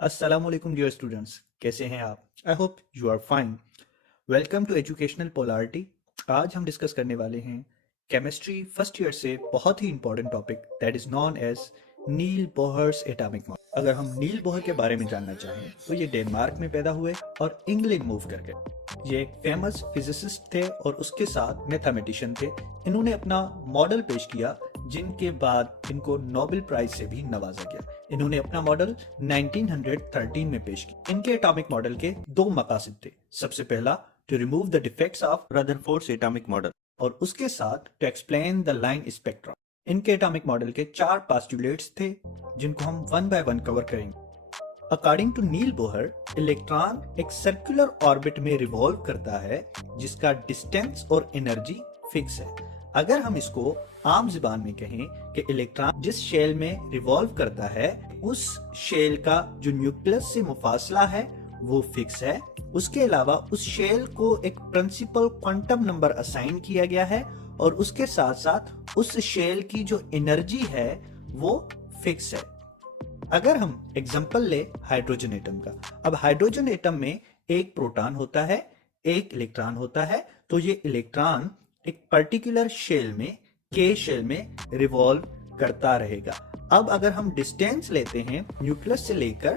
अस्सलामुअलैकुम dear students, कैसे हैं आप? I hope you are fine. Welcome to educational polarity. आज हम डिस्कस करने वाले हैं केमिस्ट्री फर्स्ट ईयर से बहुत ही important topic that is known as Niels Bohr's atomic model. अगर हम नील बोहर के बारे में जानना चाहें तो ये डेनमार्क में पैदा हुए और इंग्लैंड मूव कर गए। ये एक फेमस फिजिसिस्ट थे और उसके साथ मैथमेटिशियन थे। इन्होंने अपना मॉडल पेश किया जिनके बाद इनको नोबेल प्राइज से भी नवाजा गया। इन्होंने अपना मॉडल 1913 में पेश किया। इनके एटॉमिक मॉडल के दो मकासद थे। सबसे पहला, to remove the defects of Rutherford's atomic model, और उसके साथ to explain the line spectrum. इनके एटॉमिक मॉडल के चार पोस्टुलेट्स थे जिनको हम वन बाय वन कवर करेंगे। According to Niels Bohr, electron एक सर्कुलर ऑर्बिट में रिवॉल्व करता है जिसका डिस्टेंस और एनर्जी फिक्स है। अगर हम इसको आम जुबान में कहें कि इलेक्ट्रॉन जिस शेल में रिवॉल्व करता है उस शेल का जो न्यूक्लियस से मुफासला है वो फिक्स है। उसके अलावा उस शेल को एक प्रिंसिपल क्वांटम नंबर असाइन किया गया है और उसके साथ साथ उस शेल की जो एनर्जी है वो फिक्स है। अगर हम एग्जांपल ले हाइड्रोजन एटम का, अब हाइड्रोजन एटम में एक प्रोटॉन होता है, एक इलेक्ट्रॉन होता है, तो ये इलेक्ट्रॉन एक पर्टिकुलर शेल में, के शेल में रिवॉल्व करता रहेगा। अब अगर हम डिस्टेंस लेते हैं न्यूक्लियस से लेकर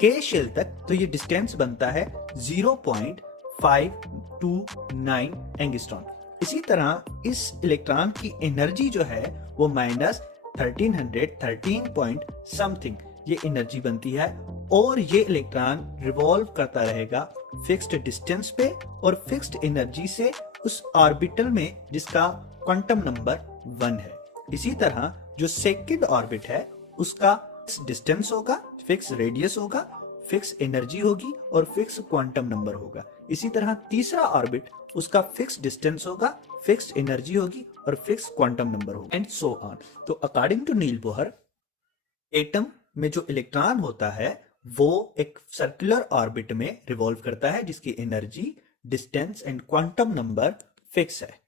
के शेल तक, तो ये डिस्टेंस बनता है 0.529 एंगस्ट्रॉन। इसी तरह इस इलेक्ट्रॉन की एनर्जी जो है वो माइनस 1313 पॉइंट समथिंग ये एनर्जी बनती है, और ये इलेक्ट्रॉन रिवॉल्व करता रहेगा फिक्स्ड डिस्टेंस पे और फिक्स्ड एनर्जी से उस ऑर्बिटल में जिसका क्वांटम नंबर 1 है। इसी तरह जो सेकंड ऑर्बिट है उसका डिस्टेंस होगा, फिक्स रेडियस होगा, फिक्स एनर्जी होगी और फिक्स क्वांटम नंबर होगा। इसी तरह तीसरा ऑर्बिट, उसका फिक्स डिस्टेंस होगा, फिक्स एनर्जी होगी और फिक्स क्वांटम नंबर होगा, एंड सो ऑन। तो according to Niels Bohr, atom में जो इलेक्ट्रॉन होता है वो एक सर्कुलर ऑर्बिट में रिवॉल्व करता है जिसकी energy, distance and quantum number fix है।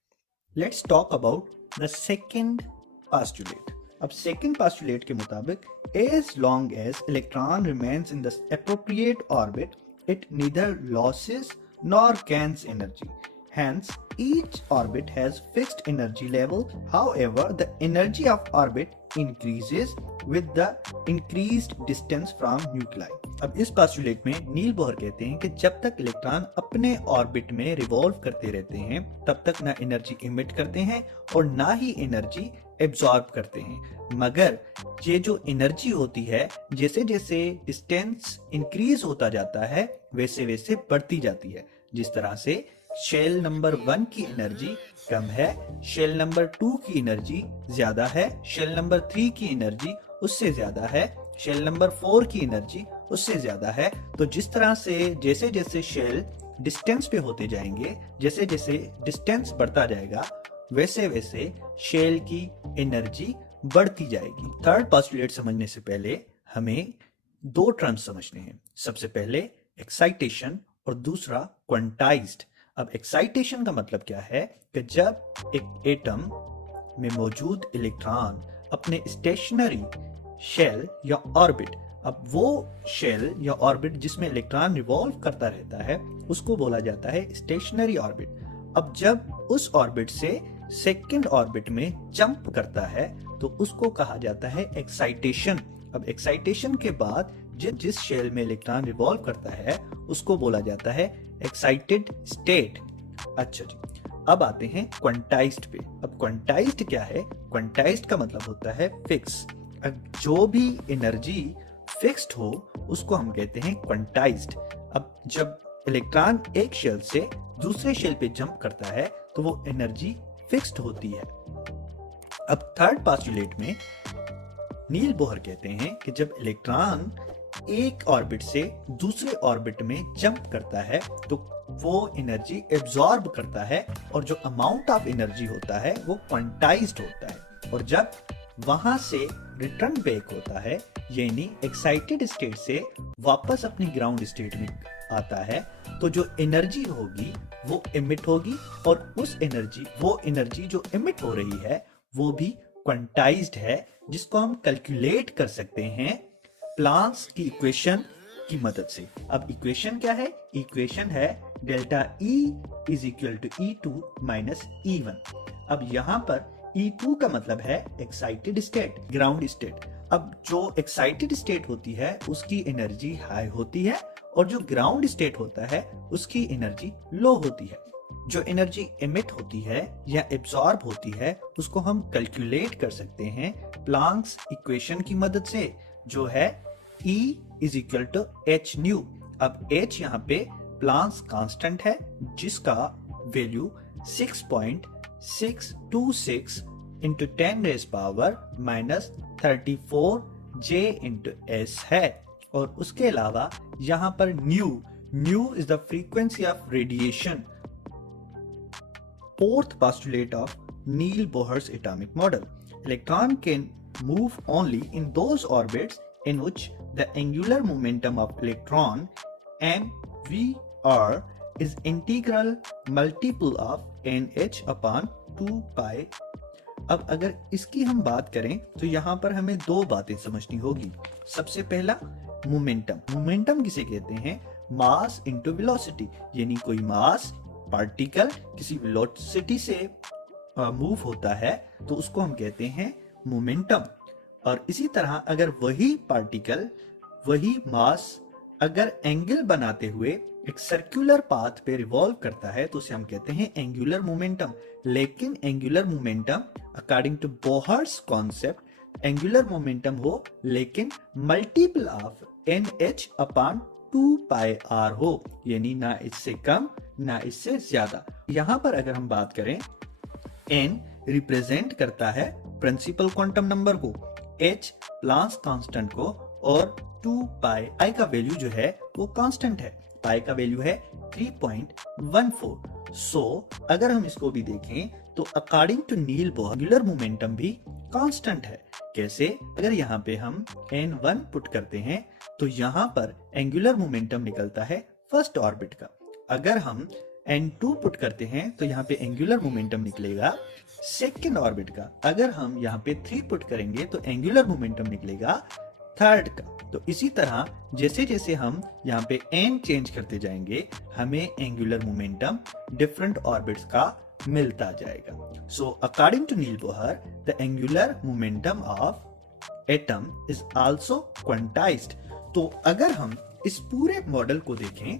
Let's talk about the second postulate. अब सेकंड पोस्टुलेट के मुताबिक, as long as electron remains in the appropriate orbit it neither loses nor gains energy, hence each orbit has fixed energy level. However, the energy of orbit increases with the increased distance from nuclei. अब इस postulate में नील Bohr कहते हैं कि जब तक electron अपने orbit में रिवॉल्व करते रहते हैं तब तक ना एनर्जी इमिट करते हैं और ना ही एनर्जी एब्जॉर्ब करते हैं, मगर ये जो एनर्जी होती है जैसे जैसे डिस्टेंस इंक्रीज होता जाता है वैसे वैसे बढ़ती जाती है। जिस तरह से शेल नंबर 1 की एनर्जी कम है, शेल नंबर 2 की एनर्जी ज्यादा है, शेल नंबर 3 की एनर्जी उससे ज्यादा है, शेल नंबर 4 की एनर्जी उससे ज्यादा है। तो जिस तरह से जैसे जैसे शेल डिस्टेंस पे होते जाएंगे, जैसे जैसे डिस्टेंस बढ़ता जाएगा वैसे वैसे शेल की एनर्जी बढ़ती जाएगी। थर्ड पोस्टुलेट समझने से पहले हमें दो टर्म्स समझने हैं। सबसे पहले एक्साइटेशन और दूसरा क्वांटाइज्ड। अब एक्साइटेशन का मतलब क्या है कि जब एक एटम में मौजूद इलेक्ट्रॉन अपने स्टेशनरी शेल या ऑर्बिट, अब वो शेल या ऑर्बिट जिसमें इलेक्ट्रॉन रिवॉल्व करता रहता है उसको बोला जाता है स्टेशनरी ऑर्बिट। अब जब उस ऑर्बिट से सेकंड ऑर्बिट में जंप करता है तो उसको कहा जाता है एक्साइटेशन। अब एक्साइटेशन के बाद जिस शेल में इलेक्ट्रॉन रिवॉल्व करता है उसको बोला जाता है एक्साइटेड स्टेट। अच्छा जी, अब आते हैं क्वांटाइज्ड पे। अब क्वांटाइज्ड क्या है? क्वांटाइज्ड का मतलब होता है फिक्स। जो भी एनर्जी फिक्स्ड हो उसको हम कहते हैं क्वांटाइज्ड। अब जब इलेक्ट्रॉन एक शेल से दूसरे शेल पे जंप करता है तो वो एनर्जी फिक्स्ड होती है। अब थर्ड पोस्टुलेट में नील बोहर कहते हैं कि जब इलेक्ट्रॉन एक ऑर्बिट से दूसरे ऑर्बिट में जंप करता है तो वो एनर्जी एब्जॉर्ब करता है और जो अमाउंट ऑफ एनर्जी होता है वो क्वांटाइज्ड होता है। और जब वहां से रिटर्न बैक होता है यानी एक्साइटेड स्टेट से वापस अपनी ग्राउंड स्टेट में आता है तो जो एनर्जी होगी वो इमिट होगी, और वो एनर्जी जो इमिट हो रही है वो भी क्वांटाइज्ड है, जिसको हम कैलकुलेट कर सकते हैं प्लांक्स की इक्वेशन की मदद से। अब इक्वेशन क्या है? इक्वेशन है delta E is equal to E2 minus E1। अब यहाँ पर E2 का मतलब है एक्साइटेड स्टेट, ग्राउंड स्टेट। अब जो एक्साइटेड स्टेट होती है उसकी एनर्जी हाई होती है और जो ग्राउंड स्टेट होता है उसकी एनर्जी लो होती है। जो एनर्जी एमिट होती है या एब्सॉर्ब होती है उसको हम कैलकुलेट कर सकते हैं प्लांक्स इक्वेशन की मदद से, जो है E is equal to H nu. अब H यहाँ पे प्लांक्स कांस्टेंट है जिसका value 6.626 into 10 raise power minus 34 J into S है। और उसके अलावा यहाँ पर nu is the frequency of radiation. Fourth postulate of Neil Bohr's atomic model. Electron can move only in those orbits in which the angular momentum of electron mvr is integral multiple of nh upon 2 pi। अब अगर इसकी हम बात करें तो यहाँ पर हमें दो बातें समझनी होगी। सबसे पहला मोमेंटम किसे कहते हैं? मास इनटू वेलोसिटी, यानी कोई मास पार्टिकल किसी वेलोसिटी से मूव होता है तो उसको हम कहते हैं मोमेंटम। और इसी तरह अगर वही पार्टिकल, वही मास अगर एंगल बनाते हुए एक सर्कुलर पाथ पे रिवॉल्व करता है तो उसे हम कहते हैं एंगुलर मोमेंटम। लेकिन angular momentum according to Bohr's concept angular momentum हो लेकिन multiple of NH upon 2 pi r हो, यानी ना इससे कम ना इससे ज्यादा। यहां पर अगर हम बात करें, n रिप्रेजेंट करता है प्रिंसिपल क्वांटम नंबर को, h प्लांक्स कांस्टेंट को, और 2 पाई i का वैल्यू जो है वो कांस्टेंट है। पाई का वैल्यू है 3.14। सो अगर हम इसको भी देखें तो according to Niels Bohr angular momentum भी कांस्टेंट है। कैसे? अगर यहाँ पे हम n1 पुट करते हैं तो यहाँ पर एंगुलर मोमेंटम निकलता है फर्स्ट ऑर्बिट का। अगर हम n2 पुट करते हैं तो यहाँ पे एंगुलर मोमेंटम निकलेगा सेकेंड ऑर्बिट का। अगर हम यहाँ पे 3 पुट करेंगे तो एंगुलर मोमेंटम निकलेगा थर्ड का। तो इसी तरह जैसे जैसे हम यहाँ पे n चेंज करते जाएंगे हमें एंगुलर मोमेंटम डिफरेंट ऑर्बिट्स का मिलता जाएगा। So according to Niels Bohr the angular momentum of atom is also quantized. तो अगर हम इस पूरे मॉडल को देखें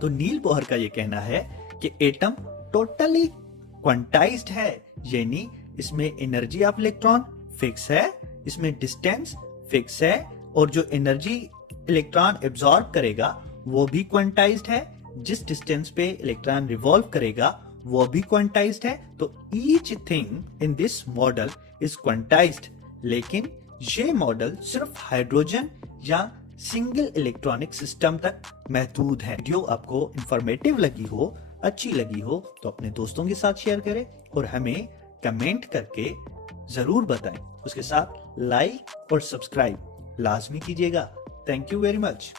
तो नील बोहर का ये कहना है कि एटम टोटली क्वांटाइज्ड है, यानी इसमें एनर्जी ऑफ इलेक्ट्रॉन फिक्स है, इसमें डिस्टेंस फिक्स है, और जो एनर्जी इलेक्ट्रॉन एब्सॉर्ब करेगा वो भी क्वांटाइज्ड है, जिस डिस्टेंस पे इलेक्ट्रॉन रिवॉल्व करेगा वो भी क्वांटाइज्ड है। तो each thing in this model is quantized. लेकिन ये मॉडल सिर्फ हाइड्रोजन या सिंगल इलेक्ट्रॉनिक सिस्टम तक महदूद है। वीडियो आपको इंफॉर्मेटिव लगी हो, अच्छी लगी हो तो अपने दोस्तों के साथ शेयर करें और हमें कमेंट करके जरूर बताएं। उसके साथ लाइक और सब्सक्राइब लाजमी कीजिएगा। Thank you very much.